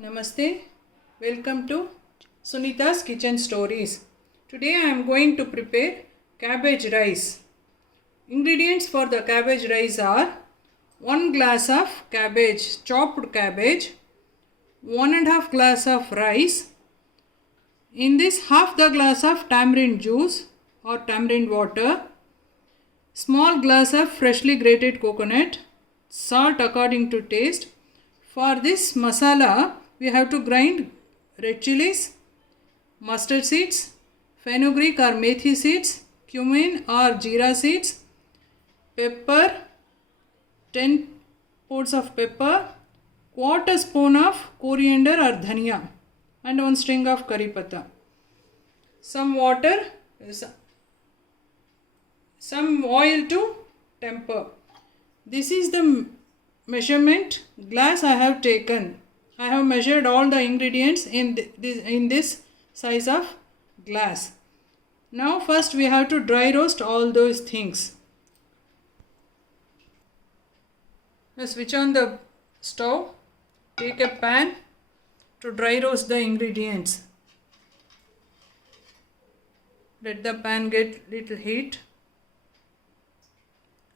Namaste, welcome to Sunita's Kitchen Stories. Today I am going to prepare cabbage rice. Ingredients for the cabbage rice are 1 glass of cabbage, chopped cabbage, 1.5 glass of rice. In this, half the glass of tamarind juice or tamarind water, small glass of freshly grated coconut, salt according to taste. For this masala, we have to grind red chilies, mustard seeds, fenugreek or methi seeds, cumin or jeera seeds, pepper, 10 pods of pepper, quarter spoon of coriander or dhania, and 1 string of curry patta. Some water, some oil to temper. This is the measurement glass I have taken. I have measured all the ingredients in this size of glass. Now first we have to dry roast all those things. Let's switch on the stove. Take a pan to dry roast the ingredients. Let the pan get little heat.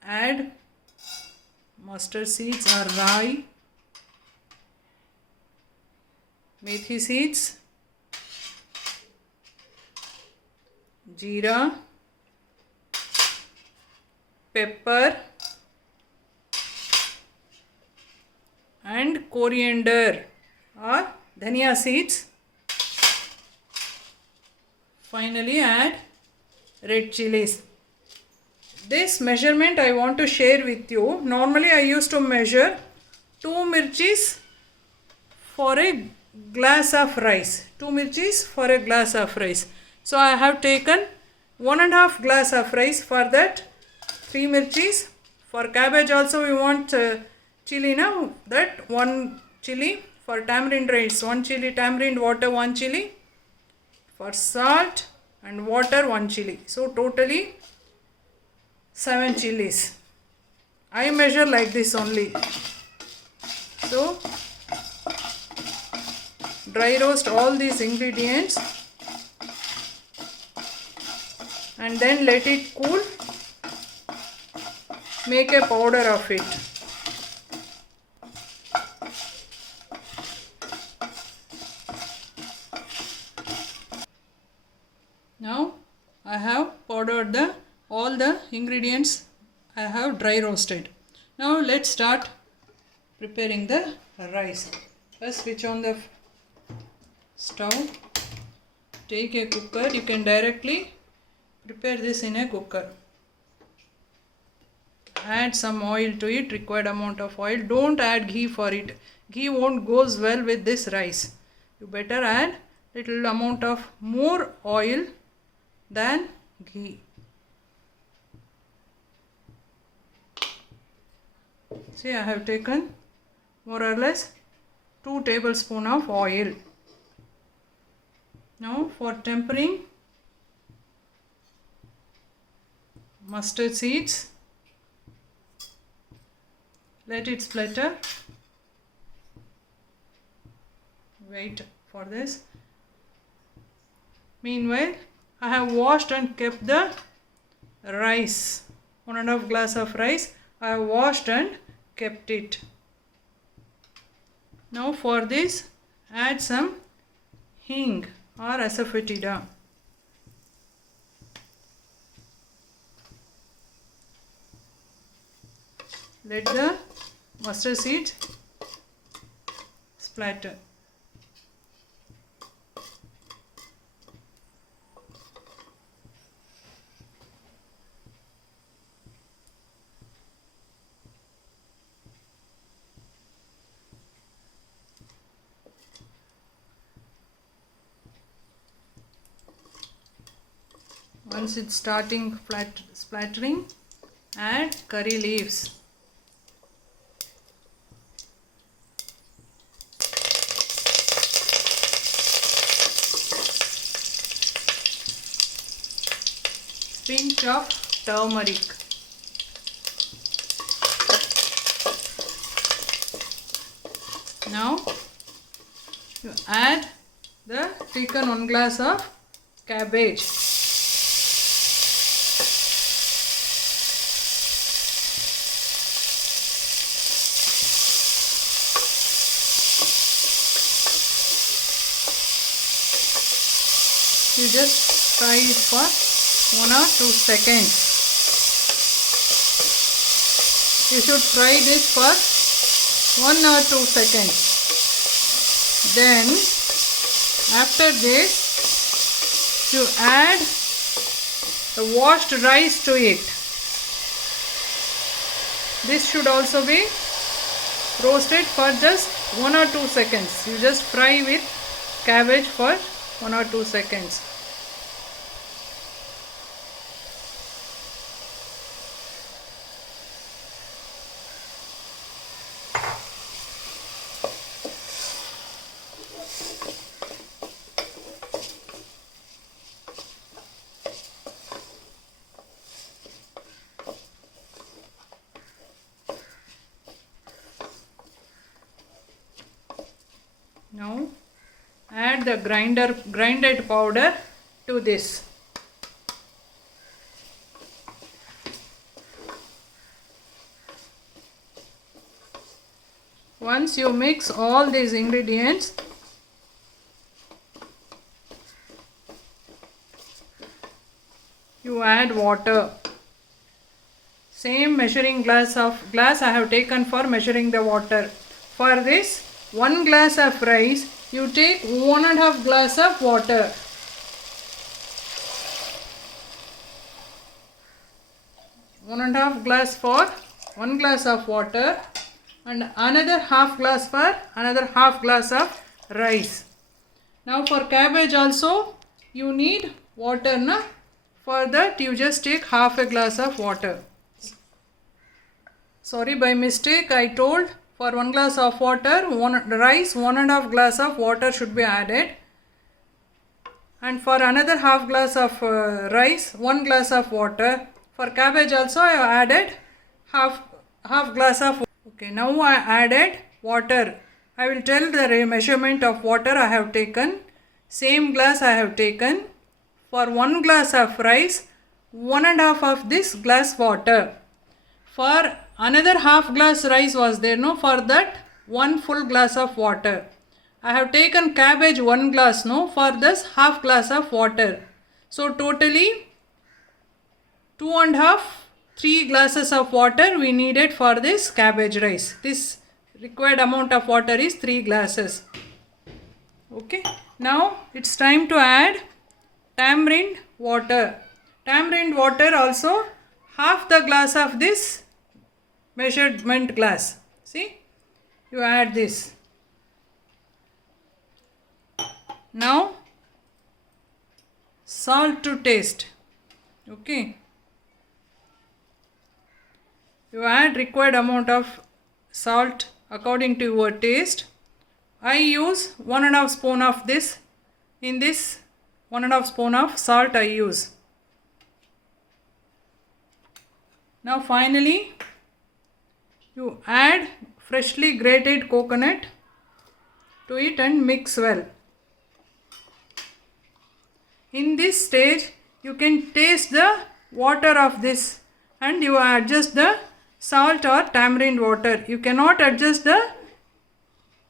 Add mustard seeds or rye, methi seeds, jeera, pepper and coriander or dhania seeds. Finally add red chilies. This measurement I want to share with you. Normally I used to measure 2 mirchis for a glass of rice. 2 mirchis for a glass of rice. So I have taken 1.5 glass of rice. For that 3 mirchis. For cabbage also we want chili now. That 1 chili. For tamarind rice 1 chili, tamarind water 1 chili. For salt and water 1 chili. So totally 7 chilies. I measure like this only. So dry roast all these ingredients and then let it cool. Make a powder of it. Now I have powdered all the ingredients I have dry roasted. Now let's start preparing the rice. First switch on the stove. Take a cooker. You can directly prepare this in a cooker. Add some oil to it, required amount of oil. Don't add ghee for it. Ghee won't goes well with this rice. You better add little amount of more oil than ghee. See, I have taken more or less 2 tablespoons of oil. Now for tempering, mustard seeds. Let it splatter. Wait for this. Meanwhile, I have washed and kept the rice. 1.5 glass of rice. I have washed and kept it. Now for this, add some hing or asafoetida. Let the mustard seeds splatter. Once it's starting splattering, add curry leaves. Pinch of turmeric. Now you add the taken 1 glass of cabbage. You just fry it for 1 or 2 seconds. You should fry this for 1 or 2 seconds. Then after this you add the washed rice to it. This should also be roasted for just 1 or 2 seconds. You just fry with cabbage for 1 or 2 seconds. Now add the grinded powder to this. Once you mix all these ingredients, you add water. Same measuring glass I have taken for measuring the water. For this 1 glass of rice, you take 1.5 glass of water. One and a half glass for 1 glass of water and another half glass for another half glass of rice. Now for cabbage also you need water, na? For that you just take half a glass of water. Sorry, by mistake I told for 1 glass of water, rice 1.5 glass of water should be added. And for another half glass of rice, 1 glass of water. For cabbage also I have added half glass of water. Okay, now I added water. I will tell the measurement of water I have taken. Same glass I have taken. For 1 glass of rice, 1.5 of this glass water. For another half glass rice was there, no? For that 1 full glass of water. I have taken cabbage 1 glass, no? For this half glass of water. So totally 2.5, 3 glasses of water we needed for this cabbage rice. This required amount of water is 3 glasses. Okay. Now it's time to add tamarind water. Tamarind water also half the glass of this measurement glass. See, you add this. Now salt to taste. Okay, you add required amount of salt according to your taste. I use 1.5 spoon of this. In this 1.5 spoon of salt I use. Now finally you add freshly grated coconut to it and mix well. In this stage you can taste the water of this and you adjust the salt or tamarind water. You cannot adjust the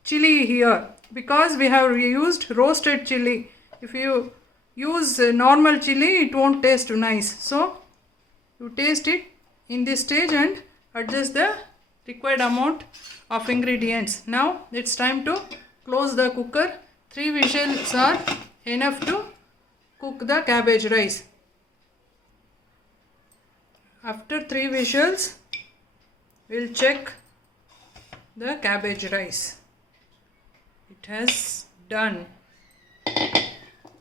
chili here because we have used roasted chili. If you use normal chili it won't taste nice. So you taste it in this stage and adjust the required amount of ingredients. Now it's time to close the cooker. 3 whistles are enough to cook the cabbage rice. After 3 whistles we'll check the cabbage rice. It has done.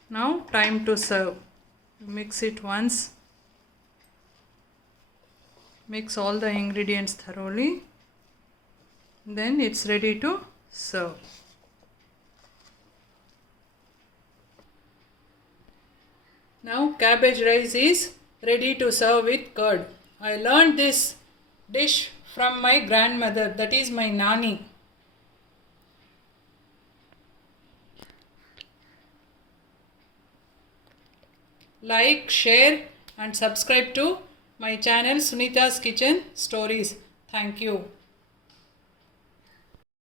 Now time to serve. Mix it once. Mix all the ingredients thoroughly. Then it's ready to serve. Now cabbage rice is ready to serve with curd. I learned this dish from my grandmother, that is my nani. like, share and subscribe to my channel Sunita's Kitchen Stories. Thank you.